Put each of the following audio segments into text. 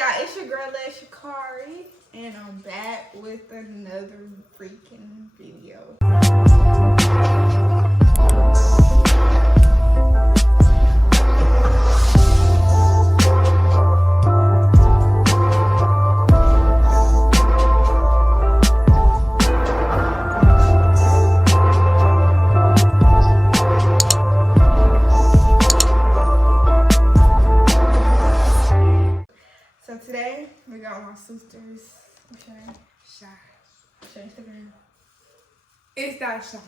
y'all? It's your girl, Sha'Kari, and I'm back with another freaking video. So today we got my sisters. What's your name? Shy. What's your Instagram? It's not Shy.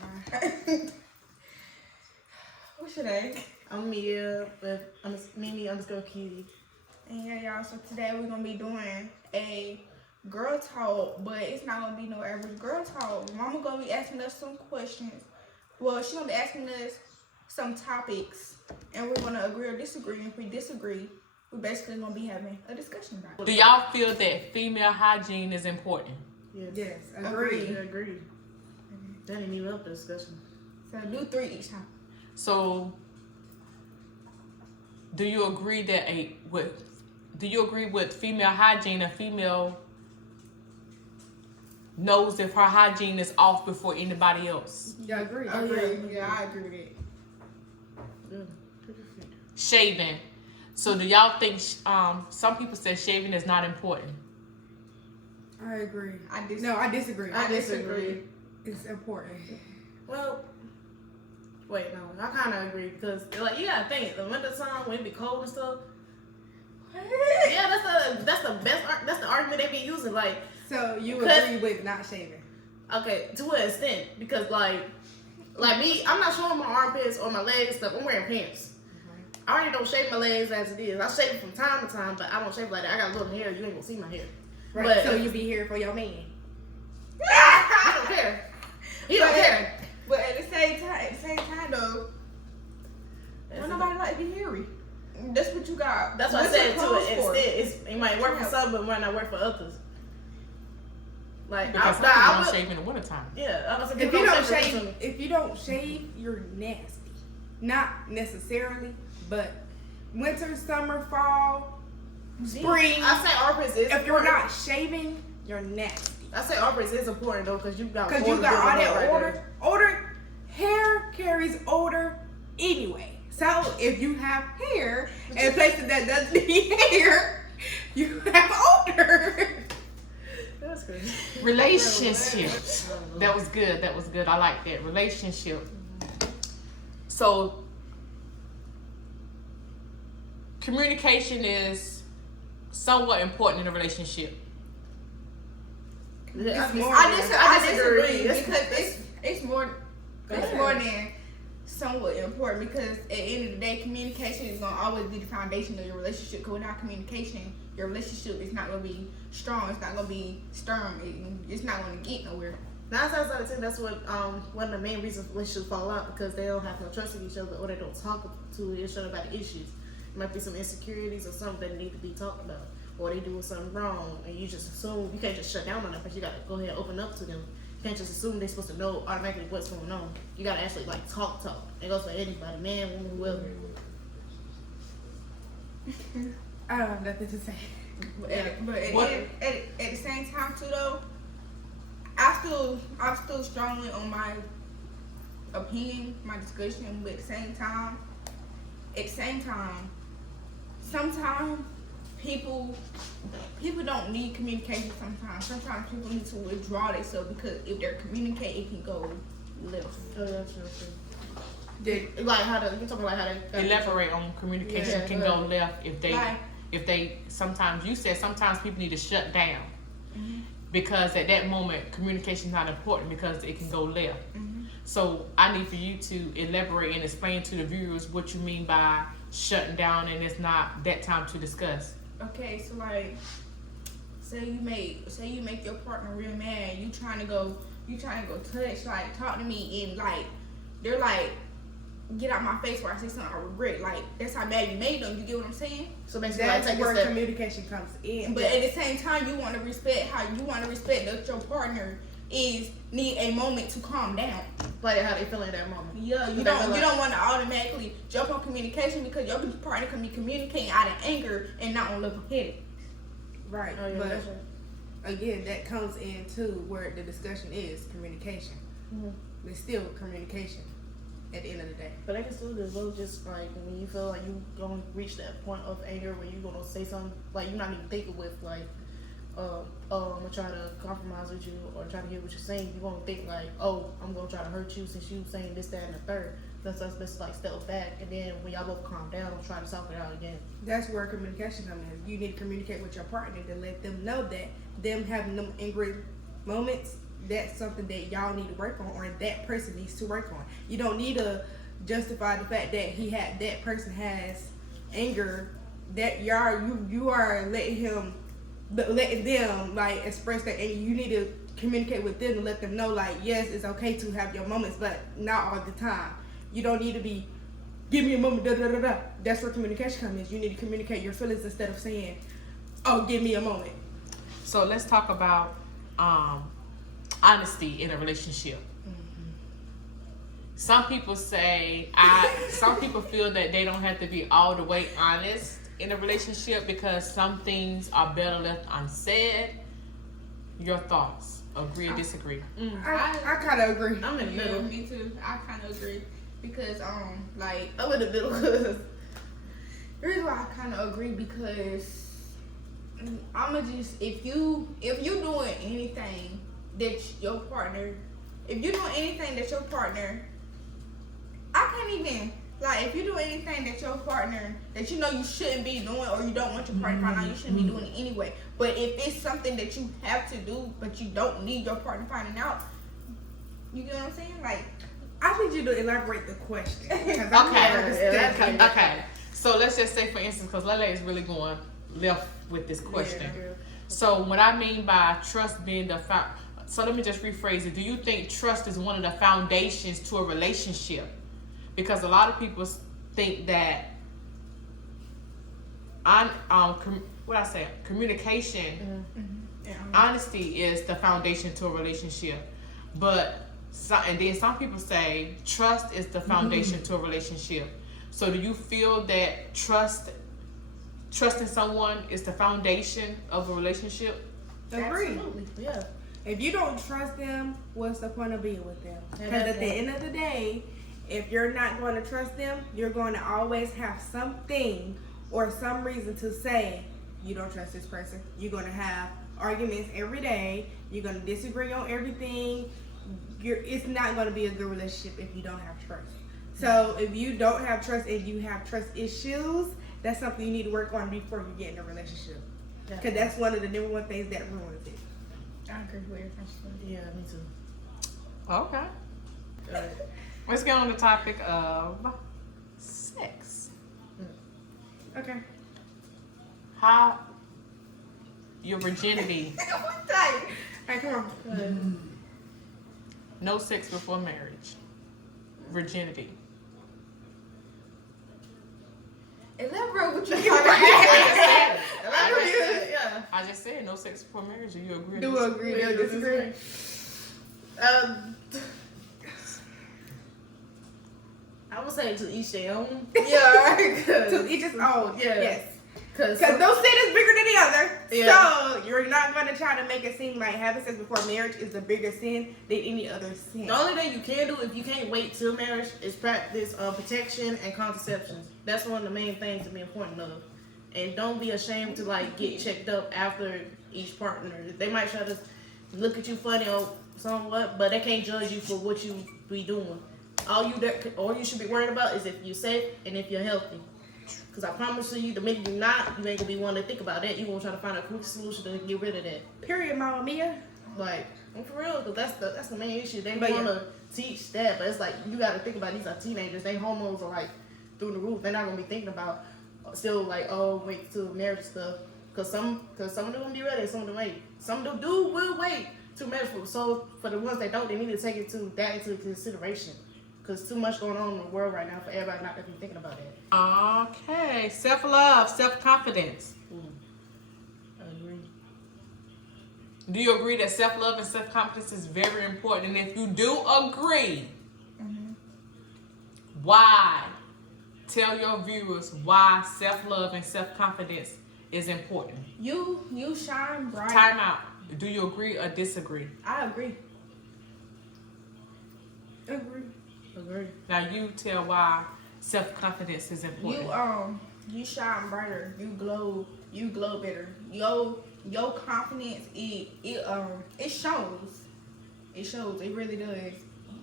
What's your name? I'm Mia with Mimi_Cutie. And yeah, y'all. So today we're gonna be doing a girl talk, but it's not gonna be no average girl talk. Mama gonna be asking us some questions. Well, she's gonna be asking us some topics, and we're gonna agree or disagree. And if we disagree, we're basically gonna be having a discussion about it. Do y'all feel that female hygiene is important? Yes. Agreed. Agreed. That didn't even up the discussion. So do 3 each time. So, do you agree that with female hygiene? A female knows if her hygiene is off before anybody else. Yeah, I agree. Yeah, I agree with it. Good. Shaving. So, do y'all think? Some people say shaving is not important. I agree. I disagree. No, I disagree. I disagree. It's important. Well, wait, no, I kind of agree because like you gotta think the winter time when it be cold and stuff. Yeah, that's the best. That's the argument they be using. Like, So you agree with not shaving? okay, to an extent because like me, I'm not showing my armpits or my legs and stuff. I'm wearing pants. I already don't shave my legs as it is. I shave it from time to time, but I don't shave like that. I got a little hair. You ain't gonna see my hair. Right. But So you be here for your man. he don't care. He don't care. But at the same time though, don't nobody like to be hairy. That's what you got. That's what I What's said your to clothes it. for? Instead, it might work for some, but it might not work for others. Like Because some I people would, don't shave in the wintertime. yeah. I was If you don't shave, you're nasty. Not necessarily, but winter, summer, fall, spring. I say armpits is. If you're not shaving, you're nasty. I say armpits is important though, because you got Because you got all that odor. Hair carries odor anyway. So if you have hair in places that doesn't need hair, you have odor. That's good. Relationships. That was good. That was good. I like that. Relationship. So, communication is somewhat important in a relationship. I disagree because it's more than somewhat important because at the end of the day, communication is gonna always be the foundation of your relationship. Because without communication, your relationship is not gonna be strong. It's not gonna be stern. It's not gonna get nowhere. 9 times out of 10, that's what one of the main reasons relationships fall out because they don't have no trust in each other or they don't talk to each other about the issues. It might be some insecurities or something that need to be talked about, or they doing something wrong, and you just assume you can't just shut down on them because you gotta go ahead and open up to them. You can't just assume they're supposed to know automatically what's going on. You gotta actually like talk. It goes for anybody, man, woman, whoever. I don't have nothing to say. But at the same time too though, I'm still strongly on my opinion, my discussion. But at the same time, sometimes people don't need communication. Sometimes people need to withdraw themselves because if they're communicating, it can go left. Oh, that's true. Like how you talking about how they Elaborate on communication Yeah, can go left if they Like, sometimes you said sometimes people need to shut down because at that moment communication is not important because it can go left. So I need for you to elaborate and explain to the viewers what you mean by shutting down and it's not that time to discuss. okay, so like, say you make your partner real mad. You trying to go touch, like talk to me, and like they're like, get out my face where I say something I regret. Like that's how mad you made them. You get what I'm saying? So basically, That's like, where communication comes in. But at the same time, you want to respect that your partner need a moment to calm down. like how they feel in that moment. Yeah, you don't want to automatically jump on communication because your partner can be communicating out of anger and not on level headed. Right. Oh, yeah, But that's right. again, that comes into where the discussion is communication. Mhm. It's still communication at the end of the day. But I can still just like when you feel like you gonna reach that point of anger when you gonna say something like you're not even thinking with like, I'm gonna try to compromise with you or try to hear what you're saying. You gonna think like, oh, I'm gonna try to hurt you since you saying this, that, and the third. Let's like step back, and then when y'all both calm down, try to talk it out again. That's where communication comes in. You need to communicate with your partner to let them know that them having them angry moments, that's something that y'all need to work on, or that person needs to work on. You don't need to justify the fact that that person has anger. That you are letting them like express that anger. You need to communicate with them and let them know like, yes, it's okay to have your moments, but not all the time. You don't need to be, give me a moment, da da da da. That's where communication comes in. You need to communicate your feelings instead of saying, oh, give me a moment. So let's talk about honesty in a relationship. Some people some people feel that they don't have to be all the way honest in a relationship because some things are better left unsaid. Your thoughts? Agree or disagree? I kind of agree. I'm in the Yeah, middle. me too. I kind of agree because like I'm in the middle. the reason why I kind of agree because I'ma just if you doing anything that your partner, I can't even like if you do anything that your partner that you know you shouldn't be doing or you don't want your partner to find out, you shouldn't be doing it anyway. But if it's something that you have to do but you don't need your partner finding out, you get what I'm saying? Like I need you to elaborate the question. Okay. So let's just say, for instance, because Lele is really going left with this question. So what I mean by trust being so let me just rephrase it. Do you think trust is one of the foundations to a relationship? Because a lot of people think that communication, honesty is the foundation to a relationship. And then some people say trust is the foundation to a relationship. So do you feel that trusting someone is the foundation of a relationship? Agree. Absolutely. Yeah. If you don't trust them, what's the point of being with them? Yeah, Because that's at the end of the day, if you're not going to trust them, you're going to always have something or some reason to say you don't trust this person. You're going to have arguments every day. You're going to disagree on everything. It's not going to be a good relationship if you don't have trust. So if you don't have trust and you have trust issues, that's something you need to work on before you get in a relationship. Because that's one of the number one things that ruins it. I agree with everything. Yeah, me too. Okay. Let's get on the topic of sex. Okay. How your virginity, Hey, come on. no sex before marriage. Virginity. Elaborate what you I just said no sex before marriage. Do you agree? Do agree or disagree? I would say to each their own. Yeah. To each his own. Yeah. Yes. Because Because no sin is bigger than the other. Yeah. So you're not going to try to make it seem like having sex before marriage is a bigger sin than any other sin. the only thing you can do if you can't wait till marriage is practice protection and contraception. That's one of the main things to be important of. And don't be ashamed to like get checked up after each partner. They might try to look at you funny or somewhat, but they can't judge you for what you be doing. All you should be worried about is if you're safe and if you're healthy. Because I promise you, the minute you're not, you ain't gonna be wanting to think about that. You're gonna try to find a quick solution to get rid of that. Period, Mama Mia. Like, I'm for real, because that's the main issue. They But want to teach that, but it's like, you got to think about these are teenagers. Their hormones are like through the roof. They're not gonna be thinking about still like, oh, wait till marriage stuff. Because some of them gonna be ready, some of them ain't. Some of them will wait to marriage. So for the ones that don't, they need to take into consideration. Because too much going on in the world right now for everybody not to be thinking about that. Okay. Self-love, self-confidence. I agree. Do you agree that self-love and self-confidence is very important? And if you do agree, why? Tell your viewers why self-love and self-confidence is important. You shine bright. Time out. Do you agree or disagree? I agree. Agree. Now you tell why self-confidence is important. You shine brighter. You glow better. Your confidence it shows. It shows. It really does.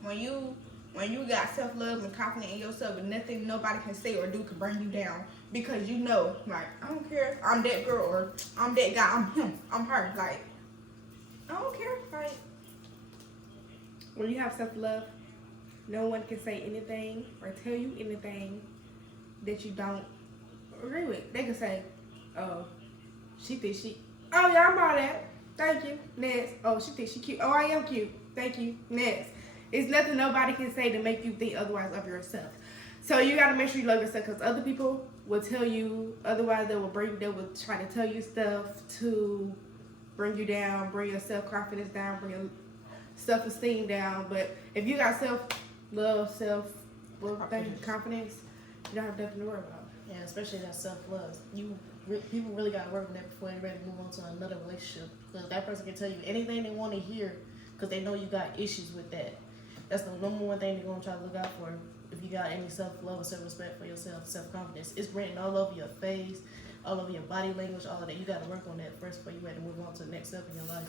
When you got self-love and confidence in yourself, and nothing nobody can say or do can bring you down, because you know, like, I don't care if I'm that girl or I'm that guy, I'm him, I'm her. Like, I don't care. Like, When you have self-love, no one can say anything or tell you anything that you don't agree with. They can say, oh, she thinks she, oh yeah, I'm all that. Thank you. Next. Oh, she thinks she cute. Oh, I am cute. Thank you. Next. It's nothing nobody can say to make you think otherwise of yourself. So you got to make sure you love yourself, because other people will tell you otherwise. They will try to tell you stuff to bring you down, bring your self-confidence down, bring your self-esteem down. But if you got self-love, confidence, you don't have nothing to worry about. Yeah, especially that self-love. People really got to work on that before they're ready to move on to another relationship. Because that person can tell you anything they want to hear, because they know you got issues with that. That's the number one thing they're going to try to look out for. If you got any self-love or self-respect for yourself, self-confidence, it's written all over your face, all over your body language, all of that. You got to work on that first before you ready to move on to the next step in your life.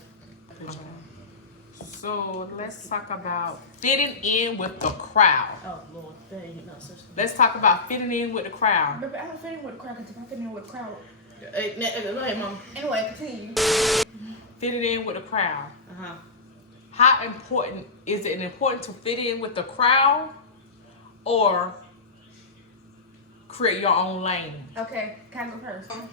So let's talk about fitting in with the crowd. Oh, Lord. There you go. Let's talk about fitting in with the crowd. baby, I don't fit in with the crowd, because if I fit in with the crowd. Go ahead, Mom. Anyway, continue. Fitting in with the crowd. Uh-huh. How important is it important to fit in with the crowd or create your own lane? Okay, kind of person.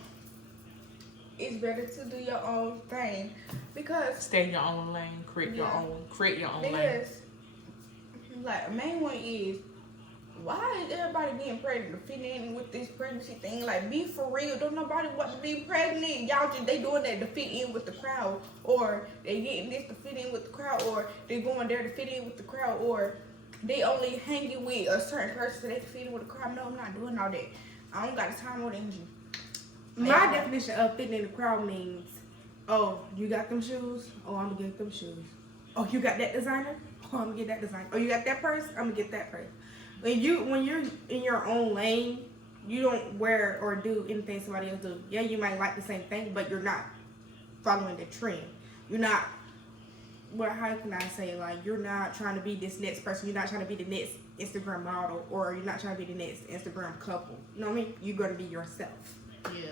It's better to do your own thing, because Stay in your own lane, create your own lane. because, like, main one is, why is everybody being pregnant to fit in with this pregnancy thing? Like, be for real. Don't nobody want to be pregnant. Y'all just, they doing that to fit in with the crowd, or they getting this to fit in with the crowd, or they going there to fit in with the crowd, or they only hanging with a certain person so they can fit in with the crowd. No, I'm not doing all that. I don't got the time or the energy. My definition of fitting in the crowd means, oh, you got them shoes? Oh, I'm gonna get them shoes. Oh, you got that designer? Oh, I'm gonna get that designer. Oh, you got that purse? I'm gonna get that purse. When you're in your own lane, you don't wear or do anything somebody else do. Yeah, you might like the same thing, but you're not following the trend. You're not, well, how can I say, like, you're not trying to be this next person. You're not trying to be the next Instagram model, or you're not trying to be the next Instagram couple. You know what I mean? You're gonna be yourself. Yeah.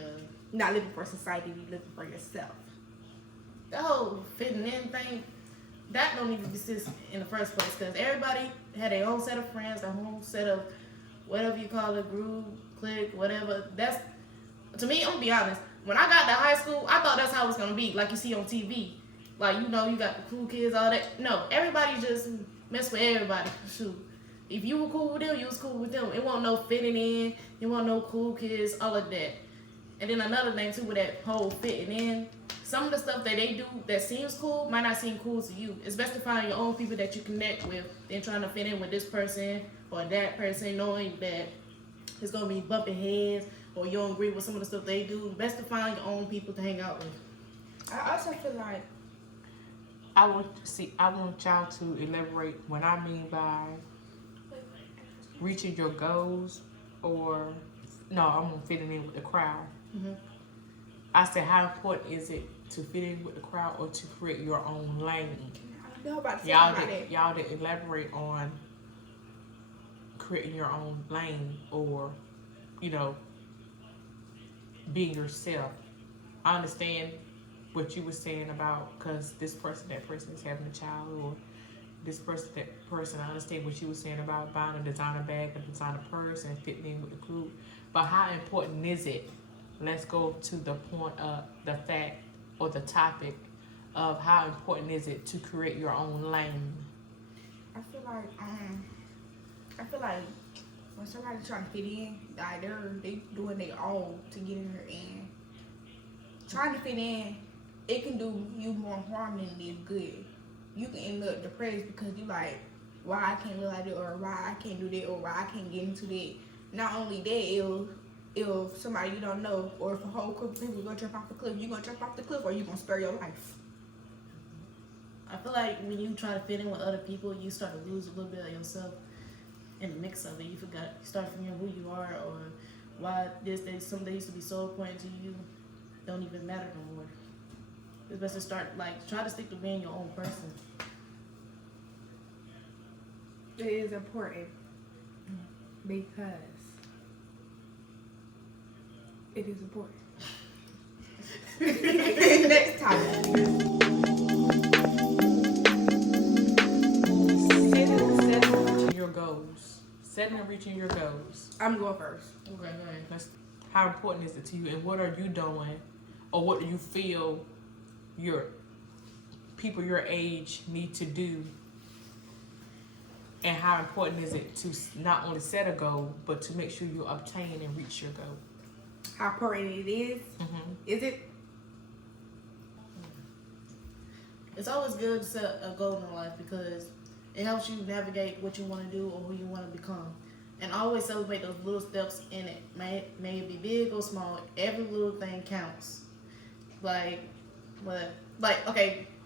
Not living for society, you're living for yourself. The whole fitting in thing, that don't even exist in the first place, because everybody had their own set of friends, their own set of whatever you call it, group, clique, whatever. That's, to me, I'm gonna be honest, when I got to high school, I thought that's how it was gonna be, like you see on TV. Like, you know, you got the cool kids, all that. No, everybody just mess with everybody. Shoot. If you were cool with them, you was cool with them. It wasn't no fitting in, it wasn't no cool kids, all of that. And then another thing too with that whole fitting in, some of the stuff that they do that seems cool might not seem cool to you. It's best to find your own people that you connect with than trying to fit in with this person or that person, knowing that it's gonna be bumping heads or you don't agree with some of the stuff they do. Best to find your own people to hang out with. I also feel like, I want y'all to elaborate what I mean by reaching your goals, or no, I'm gonna fit in with the crowd. Mm-hmm. I said, how important is it to fit in with the crowd or to create your own lane? I don't know about Y'all did elaborate on creating your own lane, or, you know, being yourself. I understand what you were saying about, because this person, that person is having a child, or this person, that person. I understand what you were saying about buying a designer bag, a designer purse, and fitting in with the group. But how important is it? Let's go to the point of the fact or the topic of how important is it to create your own lane? I feel like when somebody's trying to fit in, like they doing their all to get in there, and trying to fit in, it can do you more harm than it is good. You can end up depressed because you like, why I can't look like that, or why I can't do that, or why I can't get into that. Not only that, if somebody you don't know, or if a whole group of people gonna jump off the cliff, you gonna jump off the cliff or you gonna spare your life? I feel like when you try to fit in with other people, you start to lose a little bit of yourself in the mix of it. You start forgetting who you are, or why something that used to be so important to you don't even matter no more. It's best to start, try to stick to being your own person. It is important because it is important. Next topic. Setting and reaching your goals. I'm going first. Okay, How important is it to you, and what are you doing, or what do you feel your people your age need to do, and how important is it to not only set a goal but to make sure you obtain and reach your goal? How important it is? Is it? It's always good to set a goal in life because it helps you navigate what you want to do or who you want to become. And always celebrate those little steps in it. May it be big or small. Every little thing counts. Okay,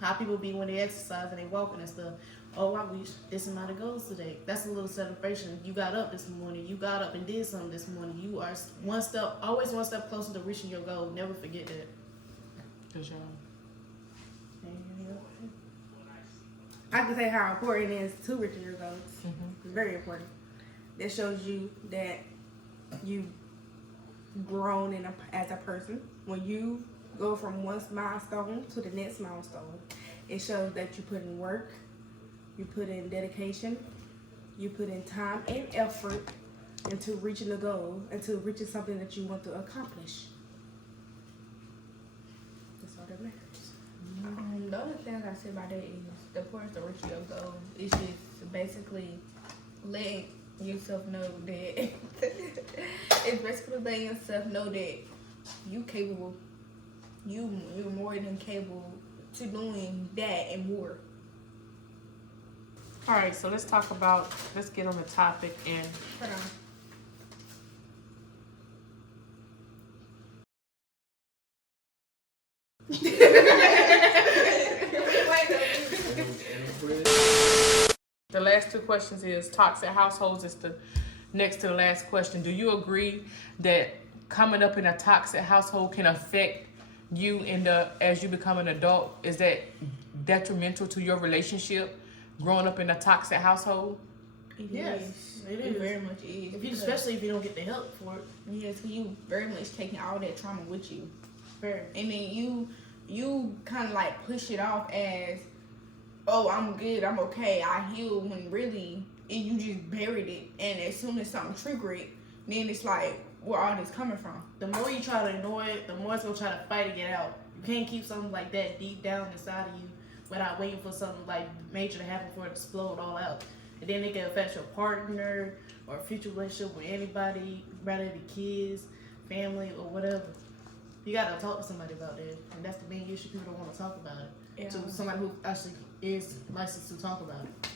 how people be when they exercise and they walking and stuff. Oh, I reached this amount of goals today. That's a little celebration. You got up this morning. You got up and did something this morning. You are always one step closer to reaching your goal. Never forget that. Good job. I can say how important it is to reaching your goals. It's very important. That shows you that you've grown as a person. When you go from one milestone to the next milestone, it shows that you put in work, you put in dedication, you put in time and effort into reaching the goal, into reaching something that you want to accomplish. That's all that matters. The only thing I say about that is the importance of reaching your goal is just basically letting yourself know that it's basically letting yourself know that you capable, you're more than capable to doing that and more. All right, so let's get on the topic and Hold on. the last two questions is toxic households is the next to the last question. Do you agree that coming up in a toxic household can affect you as you become an adult? Is that detrimental to your relationship, growing up in a toxic household? Yes, it is. Very much is. Especially if you don't get the help for it. Yes, you very much taking all that trauma with you. Very. And then you kind of like push it off as, oh, I'm good, I'm okay, I healed, when really you just buried it. And as soon as something trigger it, then it's like, where all this coming from? The more you try to ignore it, the more it's gonna try to fight to get out. You can't keep something like that deep down inside of you without waiting for something like major to happen for it to explode all out. And then it can affect your partner or future relationship with anybody, whether it be kids, family, or whatever. You gotta talk to somebody about that, and that's the main issue. People don't want to talk about it. Yeah. To somebody who actually is licensed to talk about it.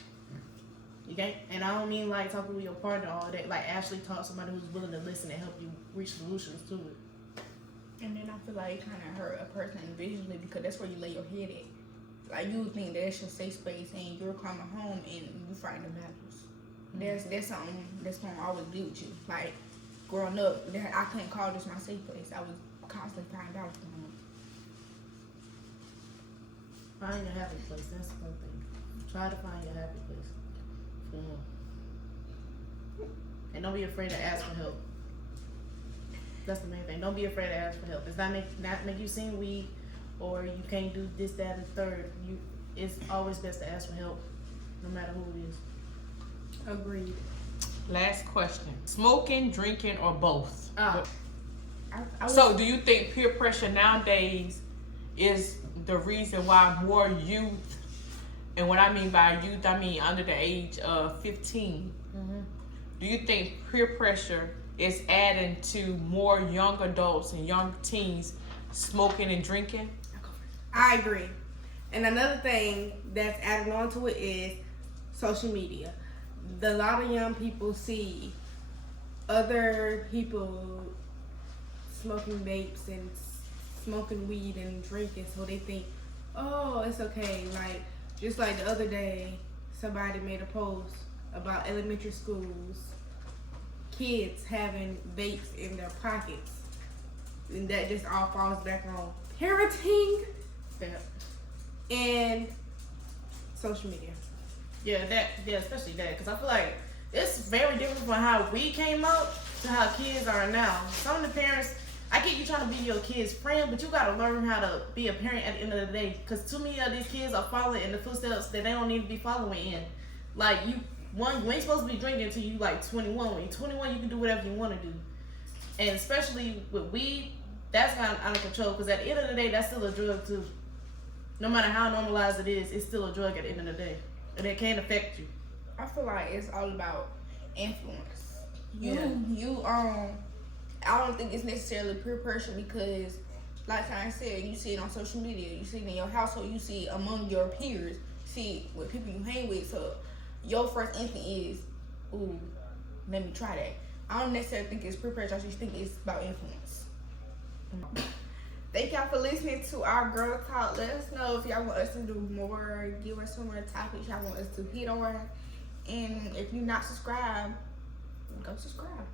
You can't, and I don't mean like talking with your partner all that. Like actually talk to somebody who's willing to listen and help you reach solutions to it. And then I feel like it kind of hurt a person individually because that's where you lay your head at. Like you would think that's your safe space and you're coming home and you fighting the battles. That's something that's gonna always be with you. Like growing up, I couldn't call this my safe place. I was constantly fighting battles from home. Find your happy place. That's the one thing. Try to find your happy place. And don't be afraid to ask for help. That's the main thing. Don't be afraid to ask for help. It's not make you seem weak or you can't do this, that, and third. It's always best to ask for help, no matter who it is. Agreed. Last question. Smoking, drinking, or both? So do you think peer pressure nowadays is the reason why more youth, and what I mean by youth, I mean under the age of 15. Mm-hmm. Do you think peer pressure is adding to more young adults and young teens smoking and drinking? I agree. And another thing that's added on to it is social media. A lot of young people see other people smoking vapes and smoking weed and drinking, so they think, oh, it's okay. Like, just like the other day, somebody made a post about elementary schools, kids having vapes in their pockets. And that just all falls back on parenting and social media. Yeah, especially that, because I feel like it's very different from how we came up to how kids are now. Some of the parents, I get you trying to be your kid's friend, but you gotta learn how to be a parent at the end of the day, because too many of these kids are following in the footsteps that they don't need to be following in. Like, you ain't supposed to be drinking until you like 21. When you're 21, you can do whatever you want to do. And especially with weed, that's kind of out of control, because at the end of the day, that's still a drug too. No matter how normalized it is, it's still a drug at the end of the day. And it can affect you. I feel like it's all about influence. I don't think it's necessarily peer pressure, because like I said, you see it on social media, you see it in your household, you see it among your peers, you see it with people you hang with. So your first instinct is, ooh, let me try that. I don't necessarily think it's peer pressure. I just think it's about influence. Thank y'all for listening to our girl talk. Let us know if y'all want us to do more, give us some more topics y'all want us to hit on. And if you're not subscribed, go subscribe.